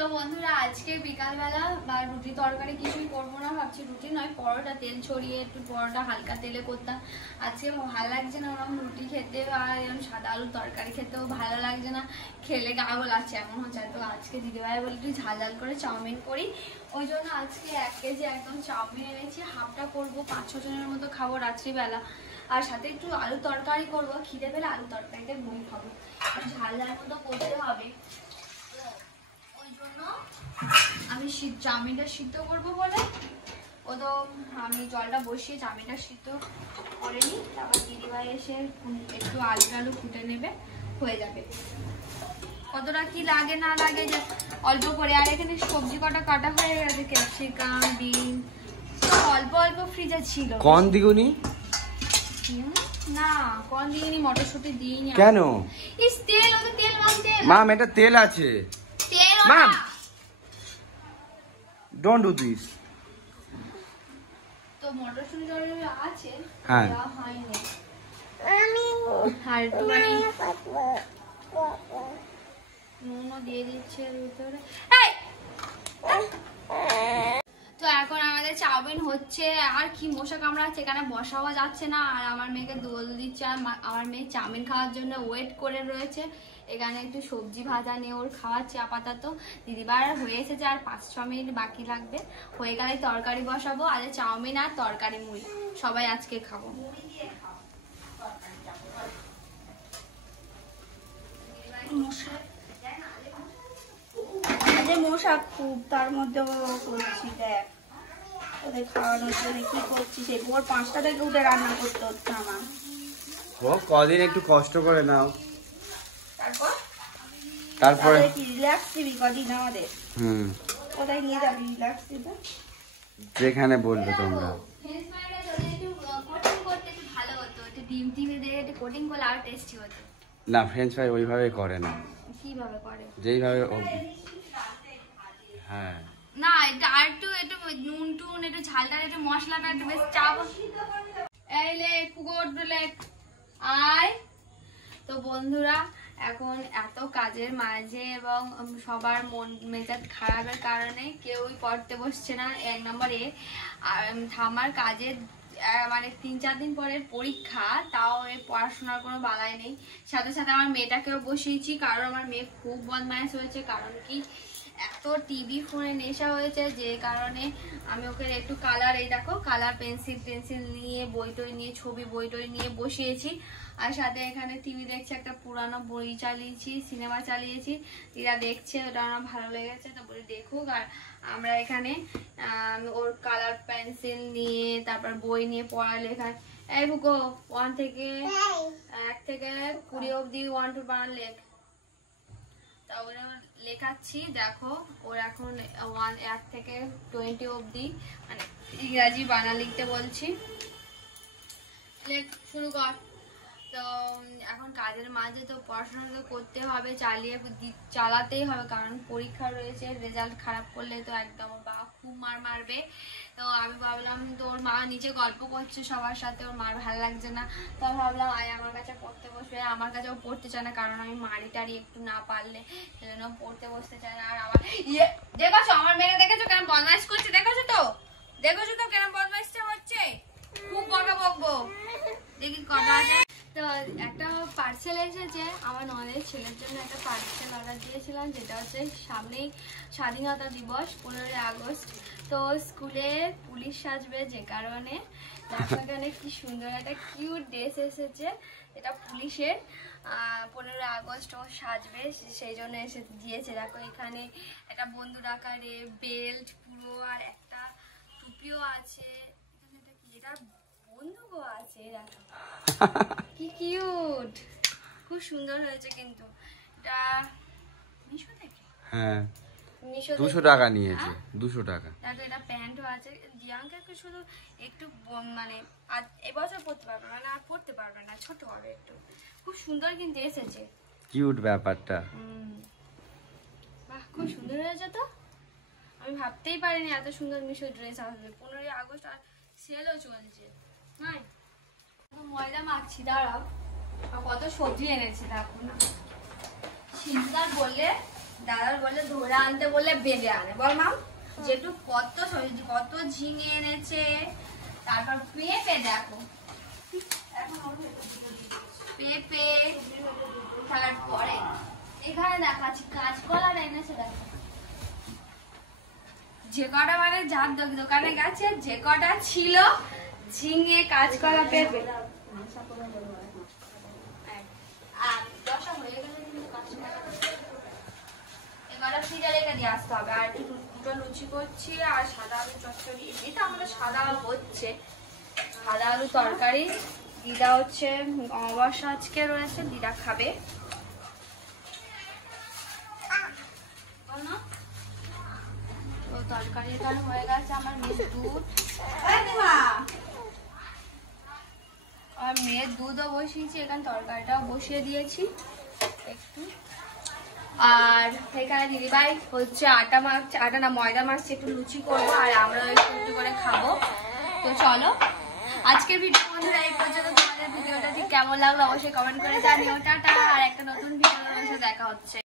তো বন্ধুরা আজকে বিকালবেলা বা রুটি তরকারি কিছুই করবো না, ভাবছি রুটি নয় পরোটা, তেল ছড়িয়ে একটু পরোটা হালকা তেলে করতাম। আজকে ভালো লাগছে না ওরকম রুটি খেতে, আর এরকম সাদা আলুর তরকারি খেতেও ভালো লাগছে না, খেলে গা গোলাচ্ছে এমন হচ্ছে। তো আজকে দিদিভাই বলে একটু ঝাল ঝাল করে চাউমিন করি, ওই জন্য আজকে 1 কেজি একদম চাউমিন এনেছি। হাফটা করবো, 5-6 জনের মতো খাবো রাত্রিবেলা, আর সাথে একটু আলু তরকারি করবো, খিদে পেলে আলু তরকারিটা মুড়ি খাবো, ঝাল ঝাল মতো করতে হবে। আমি চাউমিনটা সিদ্ধ করবো বলে ও তো আমি জলটা বসিয়ে চাউমিনটা সিদ্ধ করে নিই, তারপর দিদিভাই এসে একটু আলু ফুটে নেবে, হয়ে যাবে। কতটা কি লাগে না লাগে যে অল্প করে। আর এখানে সবজি কটা কাটা হয়ে গেছে, ক্যাপসিকাম, বিন, অল্প অল্প ফ্রিজে ছিল। কোন দিগুনি? না কোন দিইনি, মটরশুঁটি দিইনি। কেন? ইস তেল, ওটা তেল মাখতে। মাম এটা তেল আছে। তেল মাম ডোন্ট ডু দিস। তো মটরশুঁটি আছে, হ্যাঁ হয়নি। আমি আর একটুখানি নুনও দিয়ে দিচ্ছে ভিতরে। তো এখন আমাদের চাউমিন হচ্ছে, আর কি মশা কামড়াচ্ছে, এখানে বসাও যাচ্ছে না। আর আমার মেয়েকে দোল দিচ্ছে, আমার মেয়ে চাউমিন খাওয়ার জন্য ওয়েট করে রয়েছে। এখানে একটু সবজি ভাজা নিয়ে ওর খাওয়াচ্ছে আপাতত। দিদিবার হয়ে এসেছে, আর 5-6 মিনিট বাকি লাগবে, হয়ে গেলে তরকারি বসাবো। আজ চাউমিন আর তরকারি মুড়ি সবাই আজকে খাবো। মশা খুব, তার মধ্যে করছি দেখ ওদের খাওয়ানোর জন্য কি করছি, সেই ভোর 5টা থেকে উঠে রান্না করতে হচ্ছে আমার। ও কদিন একটু কষ্ট করে নাও, তারপরে কি রিল্যাক্স দিবি কদিন আমাদের? কোথায় নিয়ে যাবি রিল্যাক্স দিতে? যেখানে বলবে তোমরা। না ফ্রেঞ্চ ফ্রাই ওইভাবে করে না। কিভাবে করে? যেইভাবে হ্যাঁ না এটা আর একটু নুন টুন একটু ঝালটা একটু মশলাটা একটু বেশ চাপ। এই লে পুকুর লেক আয়। তো বন্ধুরা এখন এত কাজের মাঝে এবং সবার মন মেজাজ খারাপের কারণে কেউই পড়তে বসছে না। 1 নম্বরে আমার কাজের মানে 3-4 দিন পরের পরীক্ষা, তাও পড়াশোনার কোনো বালাই নেই। সাথে সাথে আমার মেয়েটাকেও বসিয়েছি, কারণ আমার মেয়ে খুব বদমাইশ হয়েছে। কারণ কি এত টিভি ফোনে নেশা হয়েছে, যে কারণে আমি ওকে একটু কালার, এই দেখো কালার পেন্সিল নিয়ে বই টই নিয়ে ছবি বই টই নিয়ে বসিয়েছি। আর সাথে এখানে টিভি দেখছে, একটা পুরানো বই চালিয়েছি, সিনেমা চালিয়েছি, এরা দেখছে, ওটা আমার ভালো লেগেছে, তো বলি দেখুক। আর আমরা এখানে ওর কালার পেন্সিল নিয়ে তারপর বই নিয়ে পড়ালেখা। এই বুকো 1 থেকে 20 অব্দি 1 to 1 লেখ। তা ওরা লেখাচ্ছি, দেখো ওর এখন 1 থেকে 20 অব্দি মানে ইংরাজি বানান লিখতে বলছি, লেখ শুরু কর। তো এখন কাজের মাঝে তো পড়াশোনা তো করতে হবে, চালাতেই হবে, কারণ পরীক্ষা রয়েছে। রেজাল্ট খারাপ করলে তো একদম বাবা খুব মার মারবে। তো আমি ভাবলাম, তো ওর মা নিচে গল্প করছে সবার সাথে, ওর মার ভালো লাগছে না, তো ভাবলাম আয় আমার কাছে পড়তে বসবে। আমার কাছেও পড়তে চায় না, কারণ আমি মারি টারি একটু না পারলে, সেজন্য পড়তে বসতে চায় না। আর আমার দেখেছো আমার মেয়ে, দেখেছো কেন বদমাইশ করছে, দেখেছো তো কেন বদমাইশটা হচ্ছে, খুব বকা বকবো। দেখি কটা আছে। তো একটা পার্সেল এসেছে, আমার ননদের ছেলের জন্য একটা পার্সেল অর্ডার দিয়েছিলাম, যেটা হচ্ছে সামনেই স্বাধীনতা দিবস 15ই আগস্ট। তো স্কুলে পুলিশ সাজবে, যে কারণে এখানে কি সুন্দর একটা কিউট ড্রেস এসেছে, এটা পুলিশের। 15ই আগস্ট ও সাজবে, সেই জন্য এসে দিয়েছে। দেখো এখানে একটা বন্দুক আকারে বেল্ট পুরো, আর একটা টুপিও আছে, এখানে কি এটা বন্দুকও আছে, দেখো কি কিউট, খুব সুন্দর হয়েছে। কিন্তু এটা মিশো থেকে, হ্যাঁ মিশো 200 টাকা নিয়েছে, 200 টাকা। দেখো এটা প্যান্টও আছে। জিয়াঙ্কাকে শুধু একটু মানে আর এবছর পড়তে পারবে না, আর পড়তে পারবে না, ছোট হবে একটু, খুব সুন্দর কিন্তু এসেছে, কিউট ব্যাপারটা। বাহ খুব সুন্দর হয়েছে। তো আমি ভাবতেই পারিনি এত সুন্দর মিশো ড্রেস আসবে। 15ই আগস্ট আর সেলও চলছে। হ্যাঁ ময়দা মাখছি, দাঁড়াও। কত সবজি এনেছে দেখো না, সিদ্ধা বললে দাদার বলে ধরে আনতে বলে বেঁধে আনে, বল মাম। যেটু কত সবজি, কত ঝিঙে এনেছে, তারপর পেঁপে দেখো, পেঁপে, তারপরে এখানে দেখাচ্ছি কাঁচকলা এনেছে দেখো। যে কটা মানে যার দোকানে গেছে যে কটা ছিল ঝিঙে, কাঁচকলা, পেঁপে আর দশা হয়ে গেলে কিন্তু কাঁচকলা এবার ফ্রিজে রেখে দিয়ে আসতে হবে। আর একটু দুটো লুচি করছি আর সাদা আলু চচ্চড়ি। এটা আমাদের সাদা আলু হচ্ছে, সাদা আলু তরকারি। দিদা হচ্ছে অমাবস্যা আজকে রয়েছে, দিদা খাবে। তো তরকারি এখানে হয়ে গেছে। আমার মেয়ের দুধ, আর মেয়ের দুধও বসিয়েছি, এখানে তরকারিটাও বসিয়ে দিয়েছি একটু। আর এখানে দিদিভাই হচ্ছে আটা মাখছে, আটা না ময়দা মাখছে, একটু লুচি করবো আর আমরা একটু একটু করে খাবো। তো চলো আজকের ভিডিও বন্ধুরা এই পর্যন্ত। তোমাদের ভিডিওটা ঠিক কেমন লাগলো অবশ্যই কমেন্ট করে জানিও। টাটা, আর একটা নতুন ভিডিওর সাথে দেখা হচ্ছে।